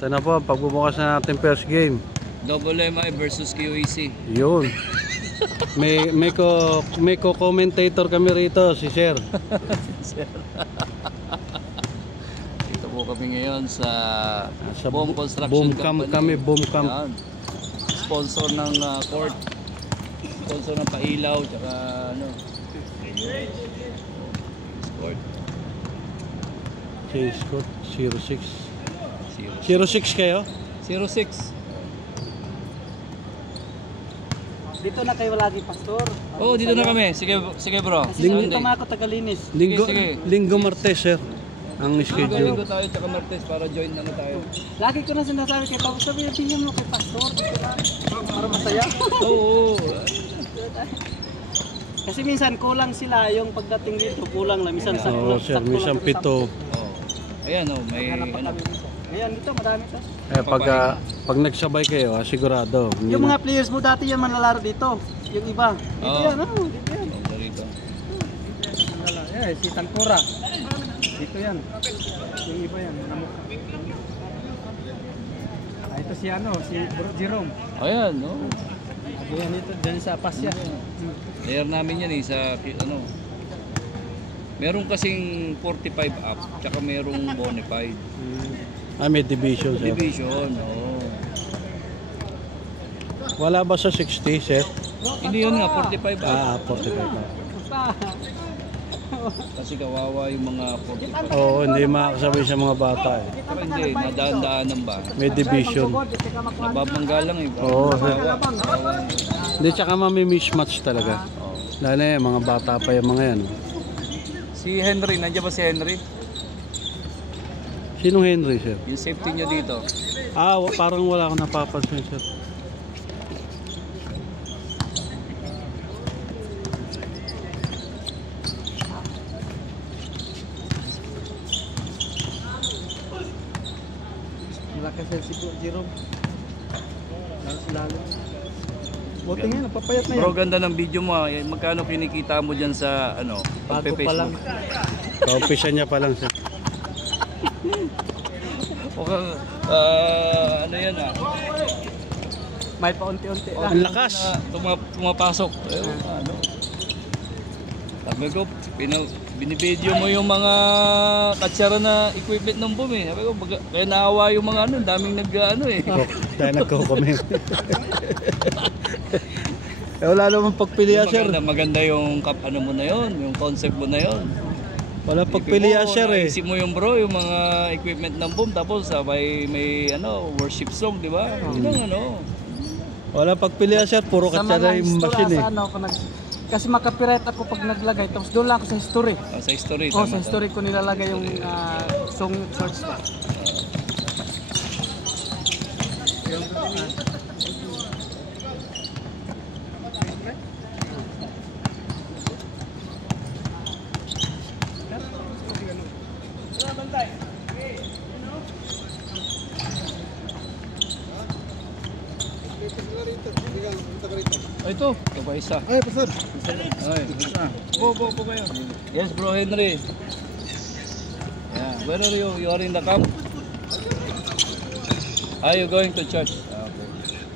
Ito na po, pagbubukas na natin first game. Double MI versus QAC. Yun. May co-commentator kami rito, si Sir. Dito po kami ngayon sa Boom Construction Boom Camp Company. Boom Camp. Yan. Sponsor ng court. Sponsor ng pailaw, tsaka ano. Sport. Chase code 06. 06 kayo? 06. Dito na kayo lagi, Pastor. Oh, dito na kami. Sige bro. Kasi hindi pa ako tagalinis. Sige. Linggo Martes, Sir. Ang schedule. Linggo tayo tsaka Martes para join na tayo. Lagi ko na sinasabi kay Papa, sabihin mo kay Pastor. Para masaya. Oo. Kasi minsan kulang sila yung pagdating dito, kulang lang. Minsan Oo, Sir. Minsan 7. Ayan may ano. Ayan, dito madami to. Pag nagsabay kayo, sigurado. Yung mga players mo dati yan manlalaro dito. Yung iba. Dito yan, dito yan. Dito. Si Tankura. Dito yan. Yung iba yan. Ito si Jerome. Ayan, no. Ayan ito, dyan sa Pasya. Player namin yan sa ano. Meron kasing 45 up, tsaka merong bonafide. May division, Sir. Division, oo. Wala ba sa 60, Sir? Hindi yun nga, 45 up. 45. Kasi kawawa yung mga 45. Oo, hindi makakasabay sa mga bata eh. Pero hindi, madaan-daanan ba? May division. Nababangga lang eh. Oo, Sir. Hindi, tsaka mami-mismatch talaga. Lalo na yan, mga bata pa yung mga yan. Si Henry, nandiyan ba si Henry? Sinong Henry, Sir? Yung safety niya dito. Parang wala akong napapansin, Sir. Wala kasi si Jerome. Lalo. Buti nga, napapayat na yan. Bro, ganda ng video mo. Magkano kinikita mo dyan sa ano? Bago pa lang. Kaumpisa niya pa lang, Sir. Mukhang, ano yan May paunti-unti lang. Ang lakas. Tumapasok. Ano? Sabi ko, binibideo mo yung mga katsara na equipment ng boom eh. Sabi ko, kaya naawa yung mga ano, daming nag-ano eh. Dahil nagko-comment. Wala namang pagpiliya, Sir. Maganda yung ano mo na yon, yung concept mo na yon. Wala pagpiliya, Sir eh. Naisip mo yung bro, yung mga equipment ng boom, tapos may ano, worship song, di ba? Yun ang ano. Wala pagpiliya, Sir. Puro katsara yung machine eh. Kasi makapiright ako pag naglagay. Tapos doon lang ako sa history. Sa history. Sa history ko nilalagay yung song search ko. Ito ba isa? Ay, Pastor. Ay, isa. Po kayo. Yes, bro Henry. Yeah, where are you? You are in the camp? Are you going to church?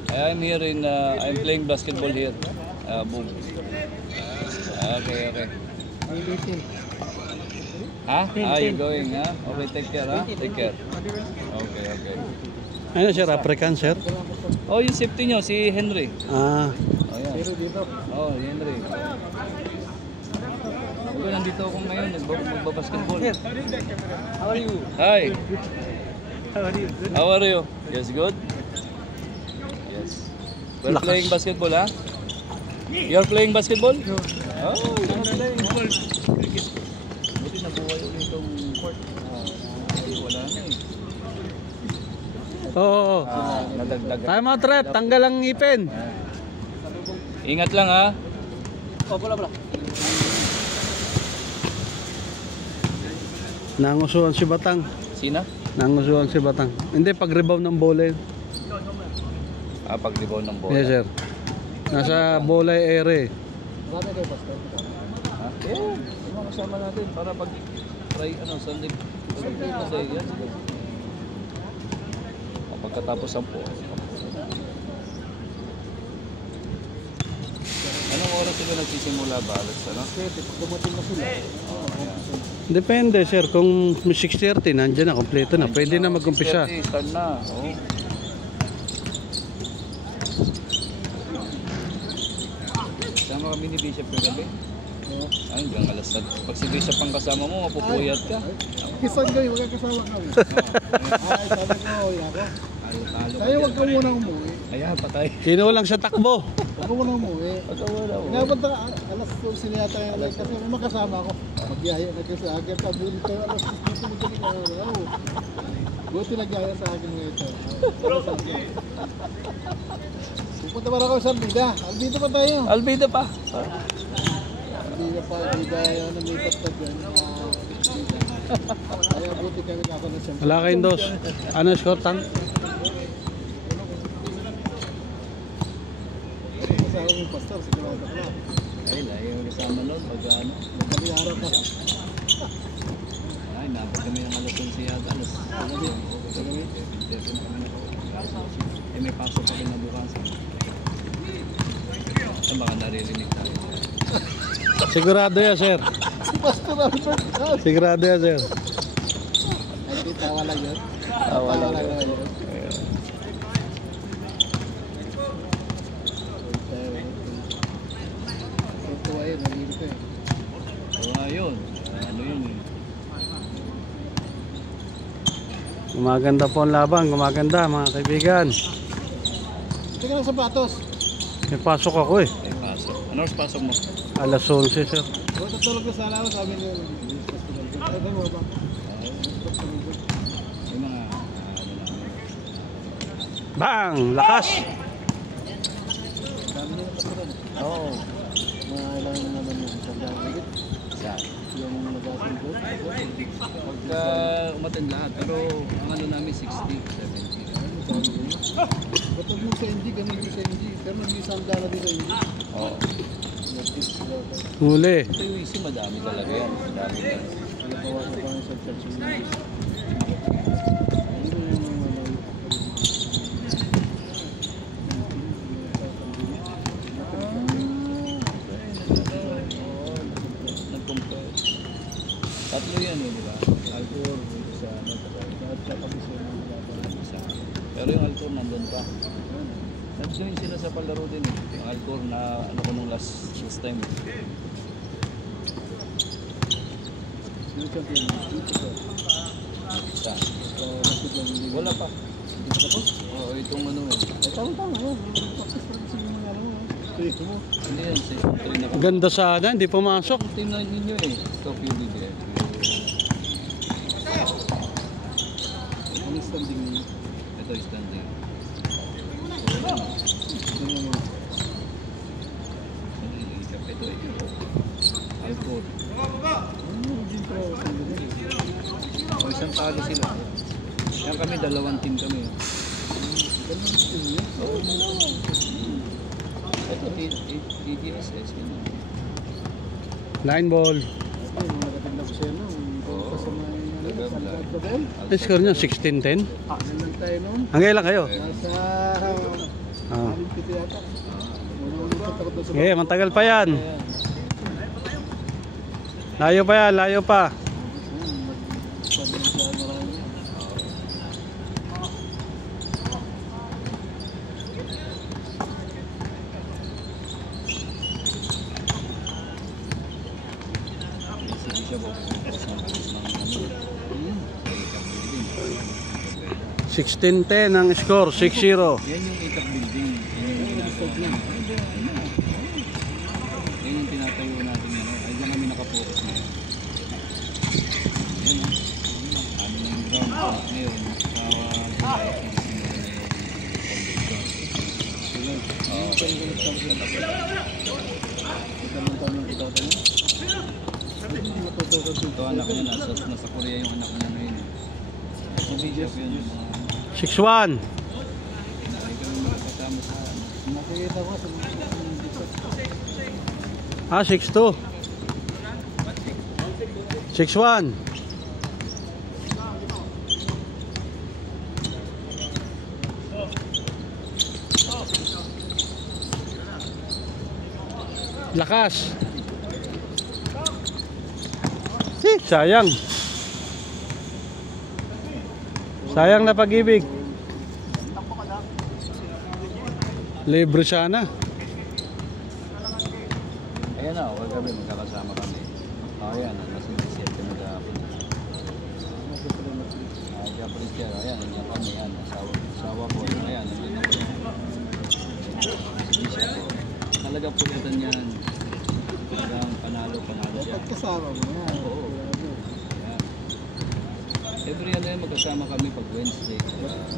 Okay. I'm here I'm playing basketball here. Boom. Okay. You going, Okay, take care, Take care. Okay. Ano, Sir? African, Sir? Oh, yung safety nyo, si Henry. Ah. Oh, yan. Oh, Henry. Nandito ako ngayon, magbabasketball. How are you? Hi. How are you? Yes, good? Yes. We're playing basketball, ha? You're playing basketball? No. Oh, you're playing ball. Buti nabuhay ulit itong court. Wala na eh. Oo. Nadagdagan. Time out, rep. Tanggal ang ngipin. Ingat lang, ha? Bola. Nangusuhan si Batang. Sina? Nangusuhan si Batang. Hindi, pag-rebound ng bola yun. Pag-rebound ng bola. Yes, Sir. Nasa bola ere. Sabi kayo, Pastor. Ha? Yeah. Yung kasama natin para pag-try, Sunday. Sunday. Yan. pagkatapos 10. Anong oras sila nagsisimula ba? Alas, ano? Pwede, pag dumating na sila. Depende sir, kung 6:30 nandiyan na, kompleto na. Pwede na mag-umpisa. 6:30, start na. Oh. Sama kami ni Bishop kagabi. Ay, hanggang alas 7. Pag si Bishop ang kasama mo, mapupuyat ka. Kisan kayo, magkakasama kami. Ay, sabi ko, ako. Talo Tayo, wag ka muna umuwi. Ayan, patay. Sino lang sa takbo? Wag ka muna umuwi. Pagkawala mo. Inapunta ka, alas 12 yata yung alas, kasi may makasama ako. Magyaya na kasi sa akin, tabunin tayo alas 12 magaling ako. Buti nagyaya sa akin ngayon. Pupunta pa rin ako sa Albida. Albida pa tayo. Albida pa. Albida pa, Albida yung namipat pa dyan. Kaya buti kami ako na siyempre. Wala kayong dos. Ano score tan? Kasama yung pastor, sigurado ko na. Ay, layo yung kasama nun. Pag ano. Magkaliharap pa. Ay, napag kami ng alas 11 yata. Alas. Eh, may pasok pa rin na bukas. Ay, baka naririnig tayo. Sigurado yan sir. Si Pastor Albert. Sigurado yan sir. Ay, di, tawa lang yun. Tawa lang yun. yun. Ito ayun, nalilito eh. Oo nga yun. Ano yun eh. Gumaganda po ang laban, gumaganda mga kaibigan. Ito ka ng sapatos. May pasok ako eh. May pasok. Ano oras pasok mo? Alas 11 sir. O, tatulog na sana ako, sabi niya. Sabi mo ba? May mga Bang! Lakas! Sabi niya kasi rin. Oo. Mga ilang naman yung pagkakagit. Saan? Yung nagasin ko. Pagka umatin lahat. Pero ang ano namin 60, 70. Kapag mo sa hindi, ganun yung sa hindi. Pero nag-isang dala din sa hindi. Oo. Nag-is sila. Huli. Ito yung isi, madami talaga yan. Madami talaga. Kaya kawasan pa sa church yung hindi. Nag-compare. Tatlo yan eh, di ba? Alcor, sa ano, at sa kabisyon ng isa. Pero yung Alcor nandun pa. Nag-join sila sa palaro din eh. Yung Alcor na ano ko nung last time. Yung champion, dito ko. Isa. Basketball hindi. Wala pa. Hindi pa tapos? Oo, itong ano eh. Ay, tama-tama. Practice sa mga ano. Ito mo. Hindi yan, season 3 na kami. Ganda sana, hindi pumasok. Tingnan ninyo eh. Stop yung video. Ano standing niyo? Ito is standing. Ganyan mo. Ito eh. Alcor. Hindi ko standing. O isang talo sila. Yan kami, dalawang team kami. Ganun yung team niyo. Oo, ito, TTSS. Line ball. Ay, mga nakatinda ko siya no. Oo. Sa mga salad na ball. Ang score niya, 16-10. Ganun tayo noon. Hanggang lang kayo. Nasa Ah. Olimpito yata. Unang-unang takot doon sa Okay, matagal pa yan. Layo pa yan, layo pa. sabi ng plano marami. Sige siya po. 16-10 ang score, 6-0. Yan yung itak building. Yan yung tinatayo natin. Ay dyan kami nakapokus na. Yan o. Ano na yung ground. Ngayon, ito anak niya, nasa Korea yung anak niya ngayon. Ito video yun. 6-1. Kasama sa Nakikita ko sa mga Ah, 6-2. 6-1. Lakas. Sayang. Sayang na pag-ibig. Libre sana. Ayan na, huwag kami, magkakasama kami. Ayan, nasa 17 na gahapon. Japanese chair, ayan, nandiyan kami, ayan, asawa ko, ayan, nandiyan ako. Talaga pulatan yan. Talagang panalo siya. Pagkasama mo yan. Oo. Ayan. Every ano yan, magkasama kami pag Wednesday.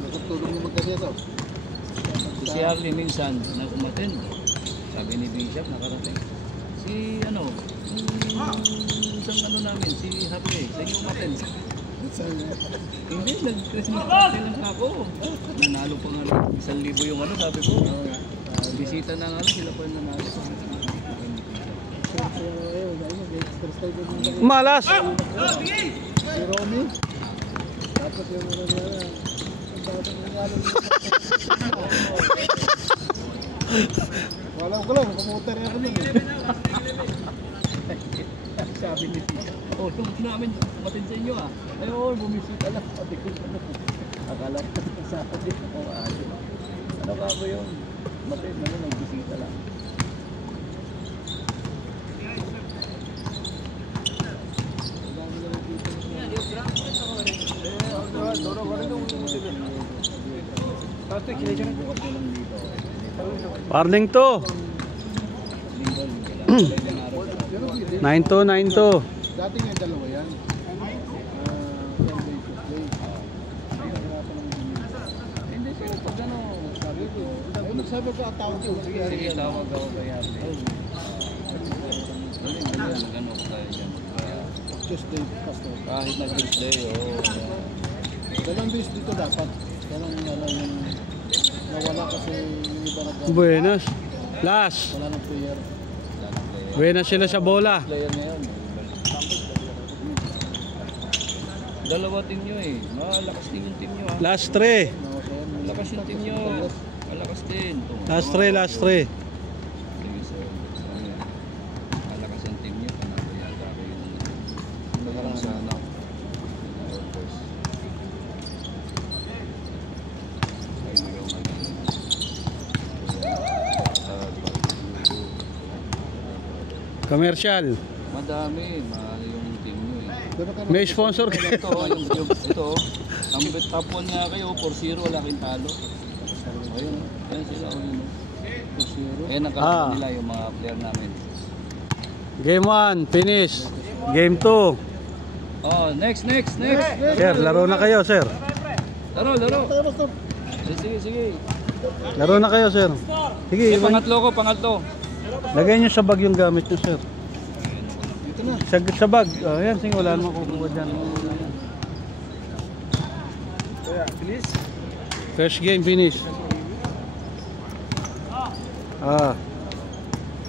Nakatulong mo magkasama. Si Harley minsan na umattend. Sabi ni Bishop, nakarating. Si ano, isang ano namin, si Harley, sa inyo umattend. Hindi, nag-Christmas party lang ako. Nanalo pa nga lang, 1,000 yung ano, sabi ko. Bisita na nga lang, sila pa yung nanalo. Malas. Si Romy. Dapat yung wala ko lang, kumuter ako nun eh. Sabi ni Tita, oh, tungkol namin, umattend sa inyo ah. Ayun, bumisita lang. Sabi ko, akala ko sa akin, ano ka ba yun? Umattend naman, nagbisita lang. Warning to. 9292. Dati nga dalawa yan. Hindi sila pag ano, sabi ko. Sabi ko ang tawag ko. Sige, tawag ako kay Harley. Magano ko tayo dyan. Tuesday, pastor. Kahit na Tuesday, oo. Dalawang days dito dapat. Dalawang yung nawala kasi yung iba Buenas. Last. wala ng prayer. Buenas sila sa bola. Player ngayon. Dalawa team nyo eh. Malakas din yung team nyo ah. Last 3. Malakas yung team nyo. Malakas din. Last 3, last 3. Sige, so, malakas yung team nyo. Panalo yata ako yung nakarang sa ano. Commercial. Madami. Mahal yung team nyo eh. May sponsor ka. Ito, ito. Ang top 1 nga kayo, 4-0, wala kayong talo. Ayun, ayan sila. Ayan ang kalabang nila yung mga player namin. Game 1, finish. Game 2. Oh, next. Sir, laro na kayo, sir. Laro. Sige. Laro na kayo, sir. Sige, Pangatlo. lagay nyo sa bag yung gamit nyo, sir. Dito na. Sa bag. Oh, yan, sige, wala namang kukuha dyan. First game, finish.